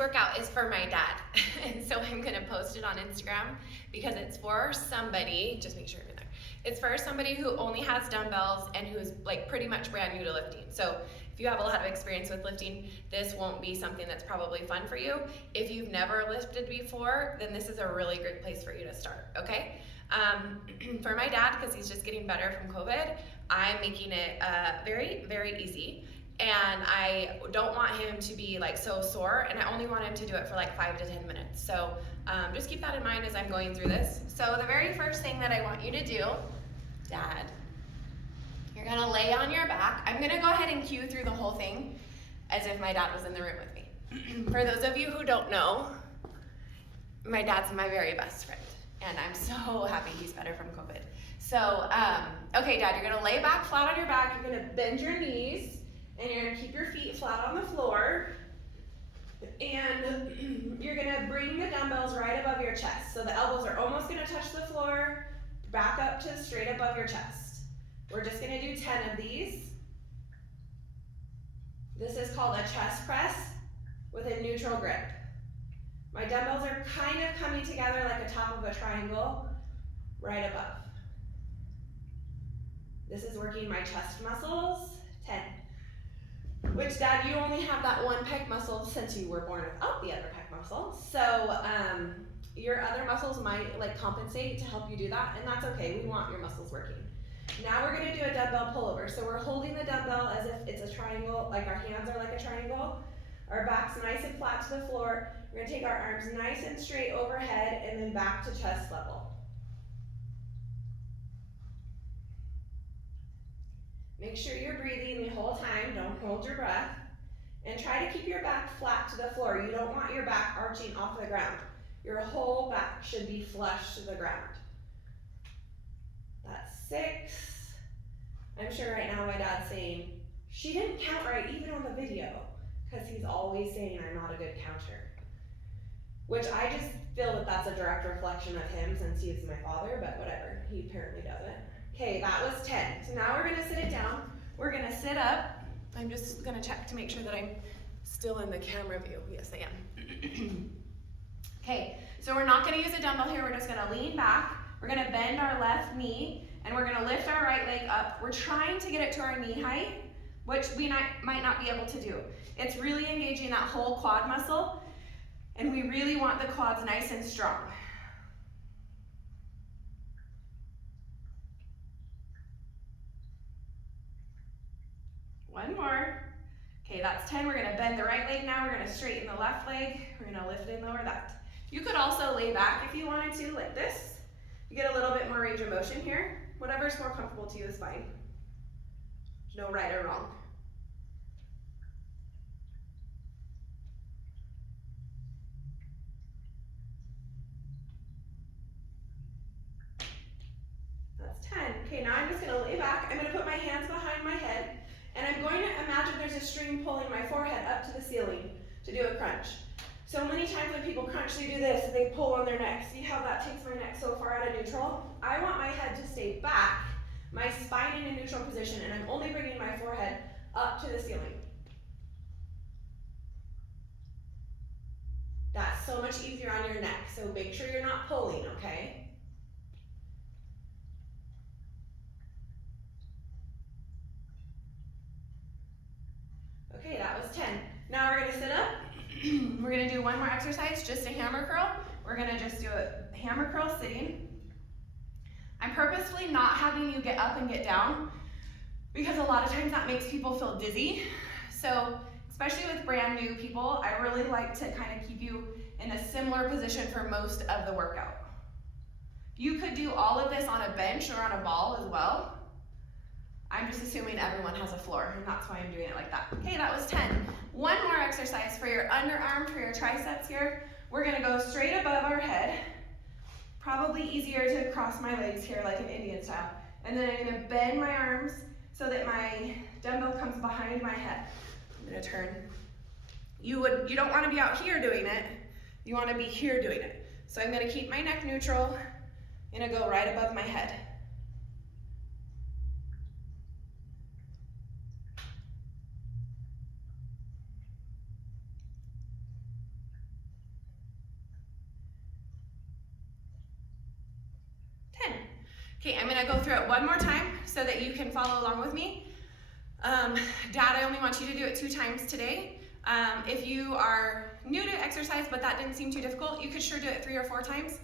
workout is for my dad, and so I'm gonna post it on Instagram because it's for somebody, just make sure you're there. It's for somebody who only has dumbbells and who's like pretty much brand new to lifting. So if you have a lot of experience with lifting, this won't be something that's probably fun for you. If you've never lifted before, then this is a really great place for you to start, okay? For my dad, because he's just getting better from COVID, I'm making it very, very easy. And I don't want him to be like so sore, and I only want him to do it for like 5 to 10 minutes. So just keep that in mind as I'm going through this. So the very first thing that I want you to do, Dad, you're gonna lay on your back. I'm gonna go ahead and cue through the whole thing as if my dad was in the room with me. For those of you who don't know, my dad's my very best friend, and I'm so happy he's better from COVID. So, okay, Dad, you're gonna lay back flat on your back. You're gonna bend your knees, and you're gonna keep your feet flat on the floor. And you're gonna bring the dumbbells right above your chest. So the elbows are almost gonna touch the floor, back up to straight above your chest. We're just gonna do 10 of these. This is called a chest press with a neutral grip. My dumbbells are kind of coming together like a top of a triangle right above. This is working my chest muscles, 10. Which, Dad, you only have that one pec muscle since you were born without the other pec muscle. So your other muscles might like compensate to help you do that, and that's okay. We want your muscles working. Now we're gonna do a dumbbell pullover. So we're holding the dumbbell as if it's a triangle, like our hands are like a triangle. Our back's nice and flat to the floor. We're gonna take our arms nice and straight overhead and then back to chest level. Make sure you're breathing the whole time, don't hold your breath. And try to keep your back flat to the floor. You don't want your back arching off the ground. Your whole back should be flush to the ground. That's 6. I'm sure right now my dad's saying, she didn't count right even on the video, because he's always saying I'm not a good counter. Which I just feel that that's a direct reflection of him since he is my father, but whatever, he apparently doesn't. Okay, that was 10. So now we're gonna sit it down. We're gonna sit up. I'm just gonna check to make sure that I'm still in the camera view. Yes, I am. Okay, so we're not gonna use a dumbbell here. We're just gonna lean back. We're gonna bend our left knee, and we're gonna lift our right leg up. We're trying to get it to our knee height, which we might not be able to do. It's really engaging that whole quad muscle, and we really want the quads nice and strong. One more. Okay, that's 10. We're gonna bend the right leg now. We're gonna straighten the left leg. We're gonna lift and lower that. You could also lay back if you wanted to, like this. You get a little bit more range of motion here. Whatever's more comfortable to you is fine. There's no right or wrong. That's 10. Okay, now I'm just gonna lay back. I'm gonna put my hands behind my head, and I'm going to imagine there's a string pulling my forehead up to the ceiling to do a crunch. So many times when people crunch, they do this and they pull on their neck. See how that takes my neck so far out of neutral? I want my head to stay back, my spine in a neutral position, and I'm only bringing my forehead up to the ceiling. That's so much easier on your neck, so make sure you're not pulling, okay? Okay, that was 10. Now we're gonna sit up. We're gonna do one more exercise, just a hammer curl. We're gonna just do a hammer curl sitting. I'm purposefully not having you get up and get down because a lot of times that makes people feel dizzy. So, especially with brand new people, I really like to kind of keep you in a similar position for most of the workout. You could do all of this on a bench or on a ball as well. I'm just assuming everyone has a floor, and that's why I'm doing it like that. Okay, that was 10. One more exercise for your underarm, for your triceps here. We're gonna go straight above our head. Probably easier to cross my legs here like an Indian style. And then I'm gonna bend my arms so that my dumbbell comes behind my head. I'm gonna turn. You don't wanna be out here doing it. You wanna be here doing it. So I'm gonna keep my neck neutral. I'm gonna go right above my head. 10. Okay, I'm gonna go through it one more time so that you can follow along with me. Dad, I only want you to do it 2 times today. If you are new to exercise but that didn't seem too difficult, you could sure do it 3 or 4 times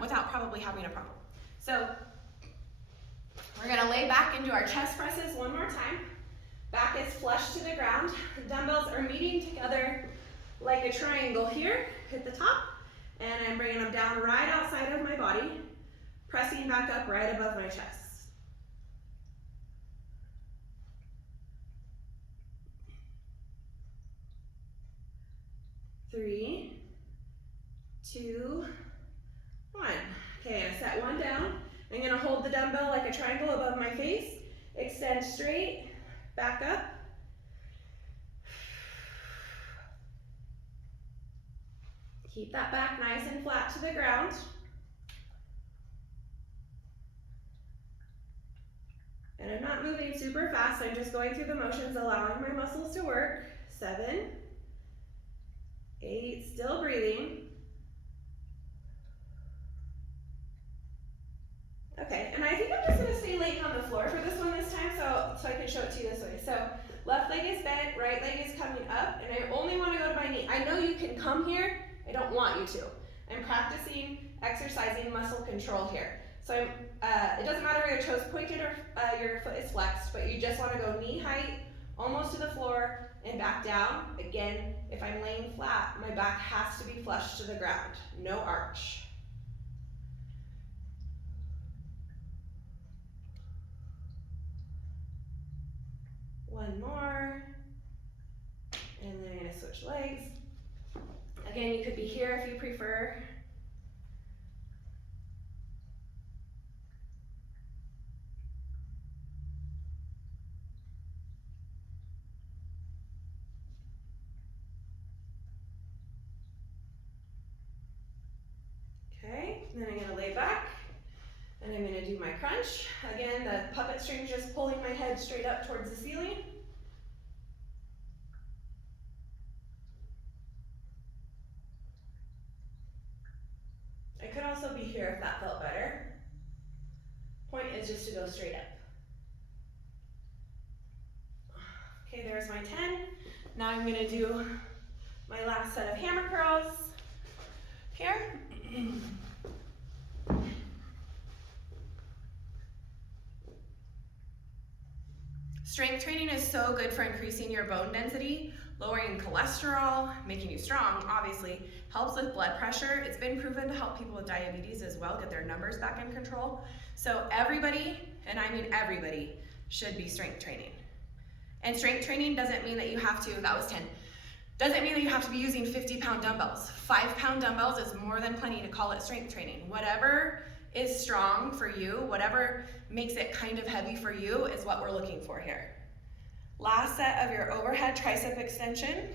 without probably having a problem. So we're gonna lay back into our chest presses one more time. Back is flush to the ground. The dumbbells are meeting together like a triangle here, hit the top, and I'm bringing them down right outside of my body, pressing back up right above my chest. 3, 2, 1. Okay, I set one down. I'm gonna hold the dumbbell like a triangle above my face, extend straight, back up. Keep that back nice and flat to the ground. And I'm not moving super fast, I'm just going through the motions, allowing my muscles to work. 7, 8, still breathing. Okay, and I think I'm just gonna stay laying on the floor for this one this time so I can show it to you this way. So left leg is bent, right leg is coming up, and I only wanna go to my knee. I know you can come here, I don't want you to. I'm practicing exercising muscle control here. So it doesn't matter if your toes pointed or your foot is flexed, but you just wanna go knee height, almost to the floor, and back down. Again, if I'm laying flat, my back has to be flush to the ground, no arch. One more, and then I'm gonna switch legs. Again, you could be here if you prefer. Okay, then I'm gonna lay back, and I'm gonna do my crunch. Again, the puppet string just pulling my head straight up towards the ceiling. I could also be here if that felt better. Point is just to go straight up. Okay, there's my 10. Now I'm gonna do my last set of hammer curls here. Strength training is so good for increasing your bone density, lowering cholesterol, making you strong, obviously, helps with blood pressure. It's been proven to help people with diabetes as well, get their numbers back in control. So everybody, and I mean everybody, should be strength training. And strength training doesn't mean that you have to, that was 10, doesn't mean that you have to be using 50-pound dumbbells. 5-pound dumbbells is more than plenty to call it strength training. Whatever is strong for you, whatever makes it kind of heavy for you is what we're looking for here. Last set of your overhead tricep extension.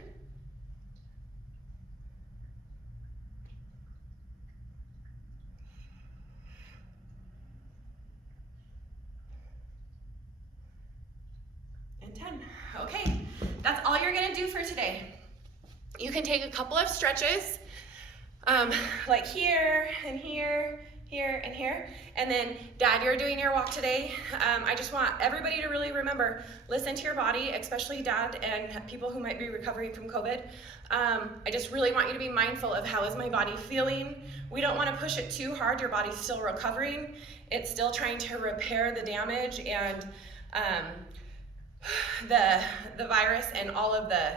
And 10. Okay, that's all you're gonna do for today. You can take a couple of stretches, like here and here, here and here, and then Dad, you're doing your walk today. I just want everybody to really remember, listen to your body, especially Dad and people who might be recovering from COVID. I just really want you to be mindful of how is my body feeling. We don't want to push it too hard. Your body's still recovering. It's still trying to repair the damage and the virus and all of the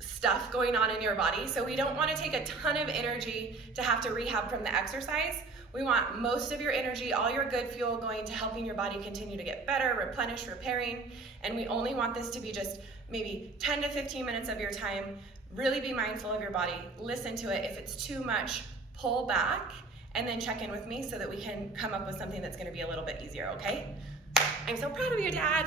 stuff going on in your body. So we don't want to take a ton of energy to have to rehab from the exercise. We want most of your energy, all your good fuel going to helping your body continue to get better, replenish, repairing, and we only want this to be just maybe 10 to 15 minutes of your time. Really be mindful of your body, listen to it. If it's too much, pull back, and then check in with me so that we can come up with something that's gonna be a little bit easier, okay? I'm so proud of you, Dad.